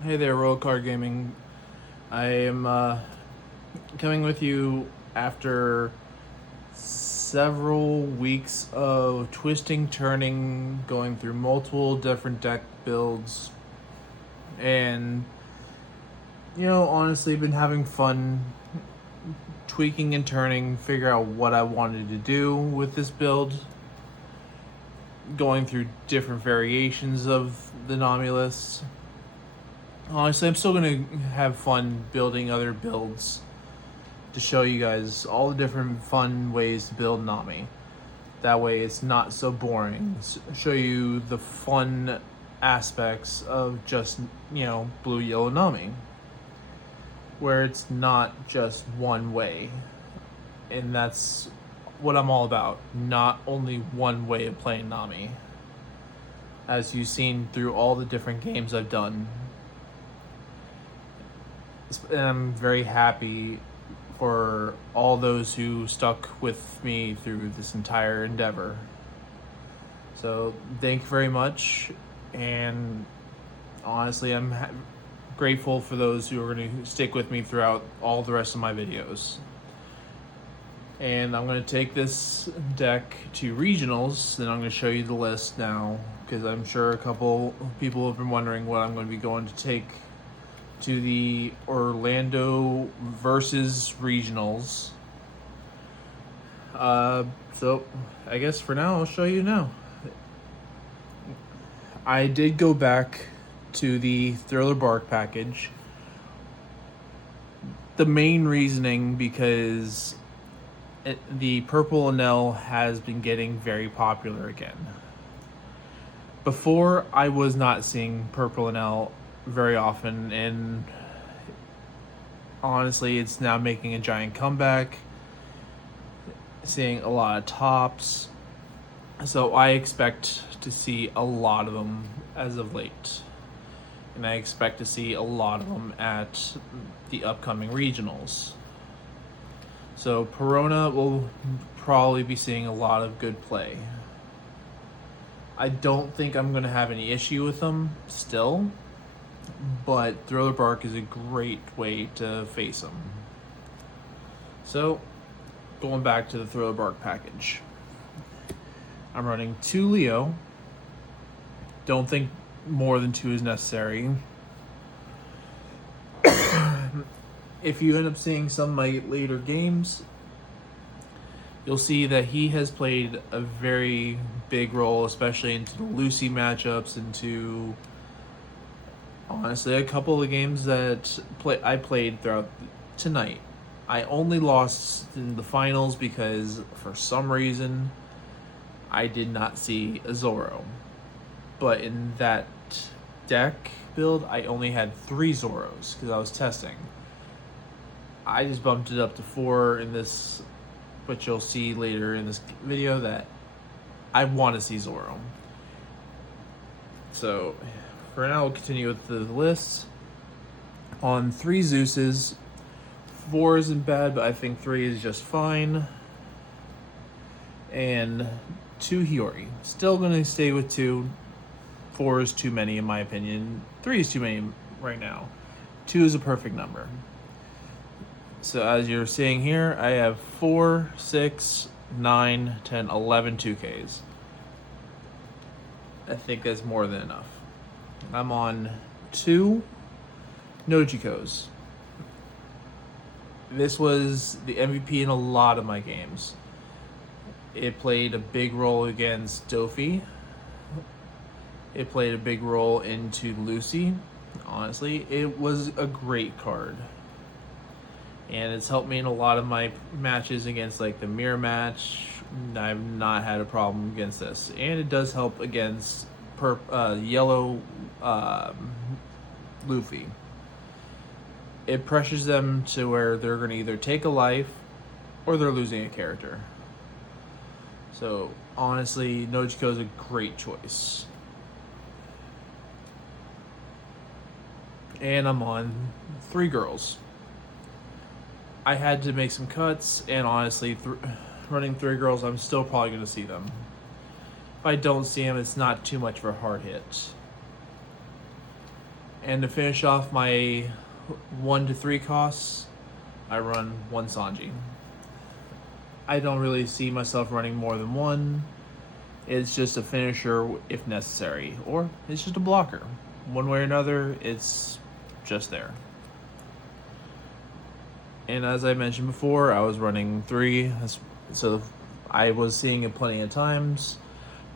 Hey there, Roll Card Gaming. I am coming with you after several weeks of twisting, turning, going through multiple different deck builds, and honestly, been having fun tweaking and turning, figure out what I wanted to do with this build, going through different variations of the Nami list. Honestly, I'm still gonna have fun building other builds to show you guys all the different fun ways to build Nami. That way it's not so boring. Show you the fun aspects of just, blue, yellow Nami. Where it's not just one way. And that's what I'm all about. Not only one way of playing Nami. As you've seen through all the different games I've done. And I'm very happy for all those who stuck with me through this entire endeavor. So thank you very much, and honestly, I'm grateful for those who are going to stick with me throughout all the rest of my videos. And I'm going to take this deck to regionals, then I'm going to show you the list now, because I'm sure a couple people have been wondering what I'm going to be going to take to the Orlando versus regionals. So I guess for now I'll show you now. I did go back to the Thriller Bark package. The main reasoning because the Purple Enel has been getting very popular again. Before, I was not seeing Purple Enel very often, and honestly, it's now making a giant comeback. Seeing a lot of tops, so I expect to see a lot of them as of late, and I expect to see a lot of them at the upcoming regionals. So Perona will probably be seeing a lot of good play. I don't think I'm going to have any issue with them still, but Thriller Bark is a great way to face them. So, going back to the Thriller Bark package. I'm running 2 Leo. Don't think more than 2 is necessary. If you end up seeing some of my later games, you'll see that he has played a very big role, especially into the Lucy matchups, into honestly a couple of the games that I played throughout tonight. I only lost in the finals because for some reason I did not see a Zoro. But in that deck build, I only had 3 Zoros because I was testing. I just bumped it up to 4 in this, but you'll see later in this video that I want to see Zoro. So for now, we'll continue with the list. On 3 Zeuses, 4 isn't bad, but I think 3 is just fine. And 2 Hiyori. Still going to stay with 2. 4 is too many in my opinion. 3 is too many right now. 2 is a perfect number. So as you're seeing here, I have 4, 6, 9, 10, 11 2Ks. I think that's more than enough. I'm on 2 Nojikos. This was the MVP in a lot of my games. It played a big role against Dofi. It played a big role into Lucy. Honestly, it was a great card. And it's helped me in a lot of my matches against like the mirror match. I've not had a problem against this. And it does help against yellow Luffy. It pressures them to where they're going to either take a life or they're losing a character. So honestly, Nojiko is a great choice. And I'm on 3 girls. I had to make some cuts, and honestly, running 3 girls, I'm still probably going to see them. If I don't see them, it's not too much of a hard hit. And to finish off my 1 to 3 costs, I run 1 Sanji. I don't really see myself running more than one. It's just a finisher if necessary, or it's just a blocker. One way or another, it's just there. And as I mentioned before, I was running 3, so I was seeing it plenty of times,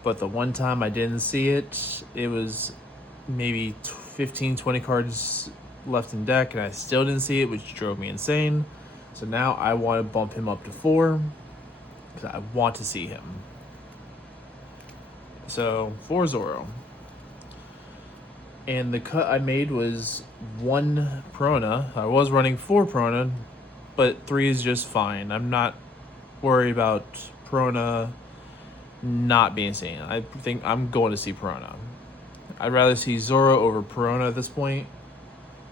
but the one time I didn't see it, it was maybe 15, 20 cards left in deck, and I still didn't see it, which drove me insane. So now I want to bump him up to 4, because I want to see him. So 4 Zoro. And the cut I made was 1 Perona. I was running 4 Perona, but 3 is just fine. I'm not worried about Perona not being seen. I think I'm going to see Perona. I'd rather see Zoro over Perona at this point,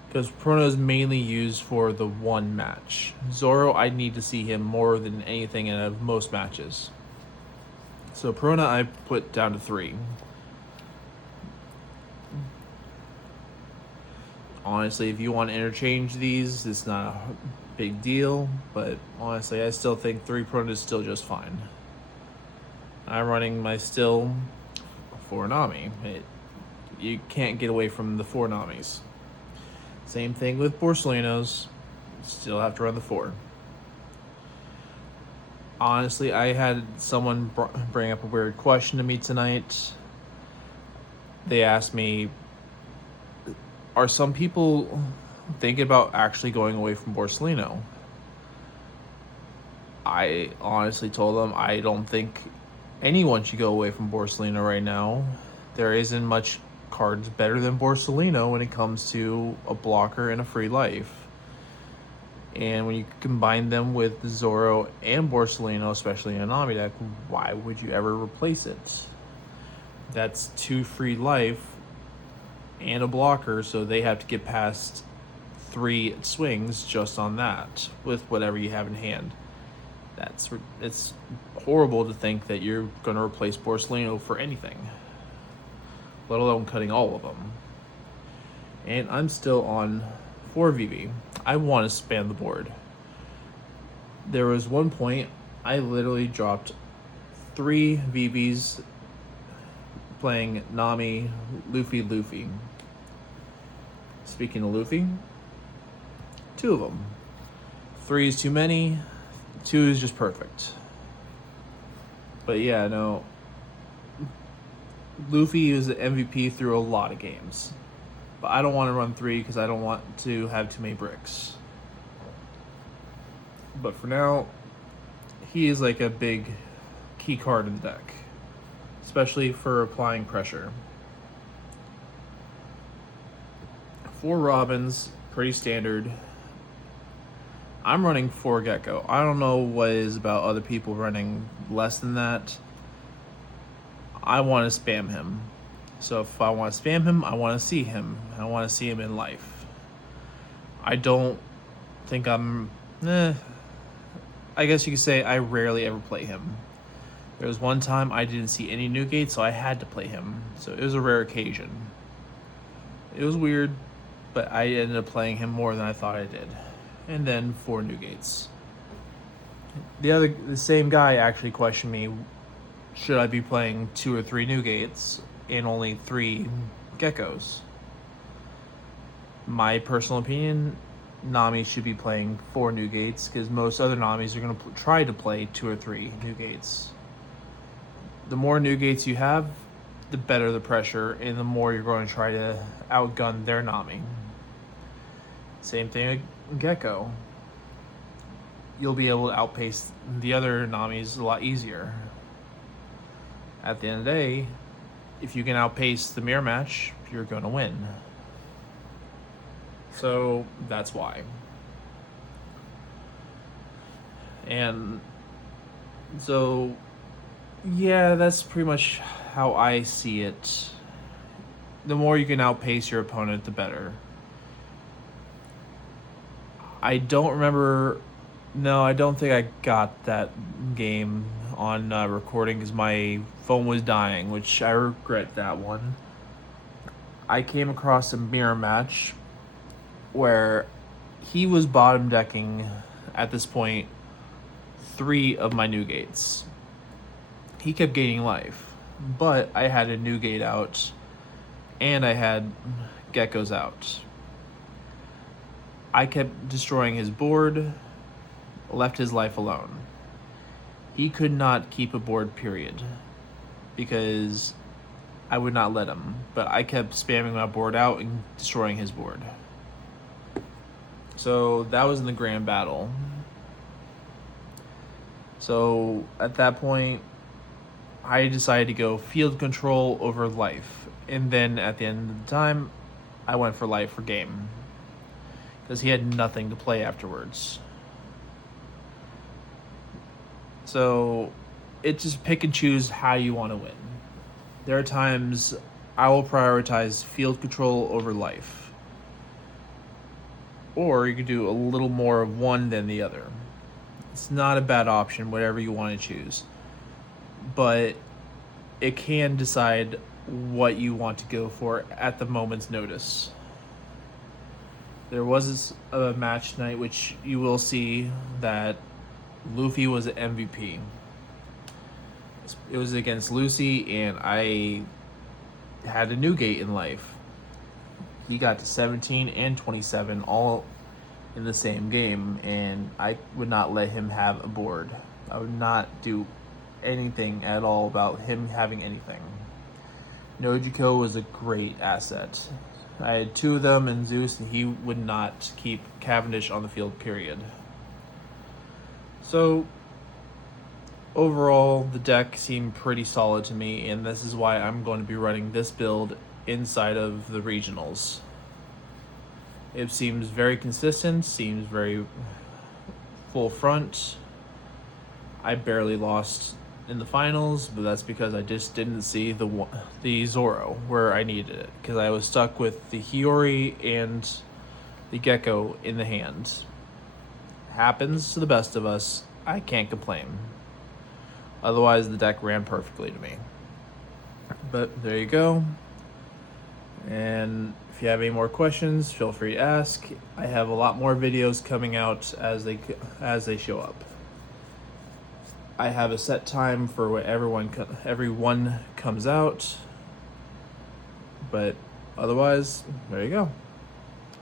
because Perona is mainly used for the one match. Zoro, I need to see him more than anything in most matches. So Perona I put down to 3. Honestly, if you want to interchange these, it's not a big deal, but honestly, I still think 3 Perona is still just fine. I'm running my still 4 Nami. You can't get away from the 4 Namis. Same thing with Borsalinos. Still have to run the 4. Honestly, I had someone bring up a weird question to me tonight. They asked me, are some people thinking about actually going away from Borsalino? I honestly told them I don't think anyone should go away from Borsalino right now. There isn't much cards better than Borsalino when it comes to a blocker and a free life. And when you combine them with Zoro and Borsalino, especially in a Nami deck, why would you ever replace it? That's 2 free life and a blocker, so they have to get past 3 swings just on that with whatever you have in hand. It's horrible to think that you're going to replace Borsalino for anything, let alone cutting all of them. And I'm still on 4 VV. I want to span the board. There was one point I literally dropped 3 VBs playing Nami, Luffy. Speaking of Luffy, 2 of them. 3 is too many, 2 is just perfect. But yeah, no, Luffy is the MVP through a lot of games. But I don't want to run 3 because I don't want to have too many bricks. But for now, he is like a big key card in the deck, especially for applying pressure. 4 Robins, pretty standard. I'm running 4 Gecko. I don't know what is about other people running less than that. I want to spam him. So if I want to spam him, I want to see him. I want to see him in life. I don't think I guess you could say I rarely ever play him. There was one time I didn't see any Newgate, so I had to play him. So it was a rare occasion. It was weird, but I ended up playing him more than I thought I did. And then 4 Newgates. The same guy actually questioned me, should I be playing 2 or 3 Newgates and only 3 Geckos? My personal opinion, Nami should be playing 4 Newgates because most other Namis are going to try to play 2 or 3 Newgates. The more Newgates you have, the better the pressure, and the more you're going to try to outgun their Nami. Same thing with Gecko. You'll be able to outpace the other Namis a lot easier. At the end of the day, if you can outpace the mirror match, you're going to win. So that's why. And so, yeah, that's pretty much how I see it. The more you can outpace your opponent, the better. I don't remember. No, I don't think I got that game on recording because my phone was dying, which I regret that one. I came across a mirror match where he was bottom decking at this point 3 of my new gates. He kept gaining life, but I had a new gate out and I had geckos out. I kept destroying his board, left his life alone. He could not keep a board, period, because I would not let him, but I kept spamming my board out and destroying his board. So that was in the grand battle. So at that point, I decided to go field control over life. And then at the end of the time, I went for life for game, because he had nothing to play afterwards. So it's just pick and choose how you want to win. There are times I will prioritize field control over life. Or you could do a little more of one than the other. It's not a bad option, whatever you want to choose. But it can decide what you want to go for at the moment's notice. There was a match tonight which you will see that Luffy was an MVP. It was against Lucy, and I had a new gate in life. He got to 17 and 27 all in the same game, and I would not let him have a board. I would not do anything at all about him having anything. Nojiko was a great asset. I had 2 of them in Zeus, and he would not keep Cavendish on the field, period. So overall, the deck seemed pretty solid to me, and this is why I'm going to be running this build inside of the regionals. It seems very consistent, seems very full front. I barely lost in the finals, but that's because I just didn't see the Zoro where I needed it, because I was stuck with the Hiyori and the Gecko in the hand. Happens to the best of us. I can't complain. Otherwise, the deck ran perfectly to me. But there you go. And if you have any more questions, feel free to ask. I have a lot more videos coming out as they show up. I have a set time for when everyone comes out. But otherwise, there you go.